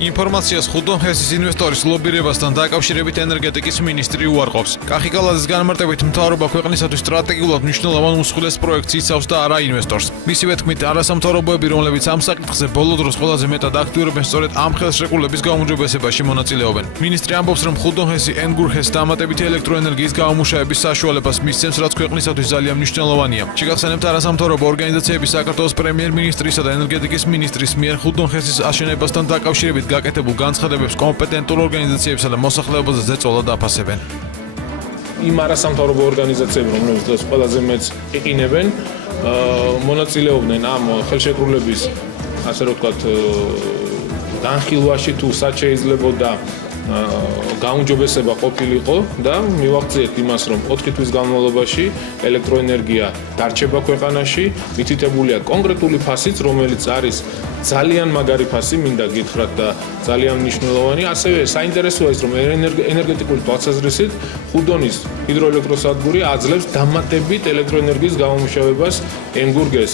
ინფორმაციას ხუდონ ჰესის ინვესტორის ლობირებასთან დაკავშირებით ენერგეტიკის მინისტრი უარყოფს. კახიკალაძის განმარტებით მთავრობა ქვეყნისათვის სტრატეგიულად მნიშვნელოვან უმსხვილეს პროექტს იცავს და არა ინვესტორს. მისივე თქმით, არასამთავრობოები, რომლებიც ამ საკითხზე ბოლო დროს ყველაზე მეტად აქტიურობენ, სწორედ ამ ხელშეკრულების გაუმჯობესებაში მონაწილეობენ. მინისტრი ამბობს, რომ ხუდონ ჰესი ენგურჰეს დამატებითი ელექტროენერგიის გამომუშავების საშუალებას მისცემს, რაც ქვეყნისათვის ძალიან მნიშვნელოვანია. შეგახსენებთ, არასამთავრობო ორგანიზაციების საქართველოს პრემიერ-მინისტრისა და ენერგეტიკის მინისტრის მიერ ხუდონ ჰესის აშენებასთან დაკავშირებით გაკეთებულ განცხადებებს კომპეტენტურ ორგანიზაციებსა და მოსახლეობაზე ზეწოლად აფასებენ. იმ არასამთავრობო ორგანიზაციები, რომლებიც დღეს ყველაზე მეტს იყინებენ, მონაწილეობდნენ ამ ხელშეკრულების, ასე რომ ვთქვათ, განხილვაში თუ სად შეიძლებოდა გაუმჯობესება ყოფილიყო და მივახციეთ იმას, რომ 4 თვის განმავლობაში ელექტროენერგია დარჩება ქვეყანაში, მითითებულია კონკრეტული ფასიც, რომელიც არის ძალიან მაგარი ფასი, მინდა გითხრათ და ძალიან მნიშვნელოვანი. ასევე საინტერესოა ის, რომ ენერგეტიკული თვალსაზრისით ხუდონის ჰიდროელექტროსადგური აძლევს დამატებით ელექტროენერგიის გამომუშავებას ენგურგეს.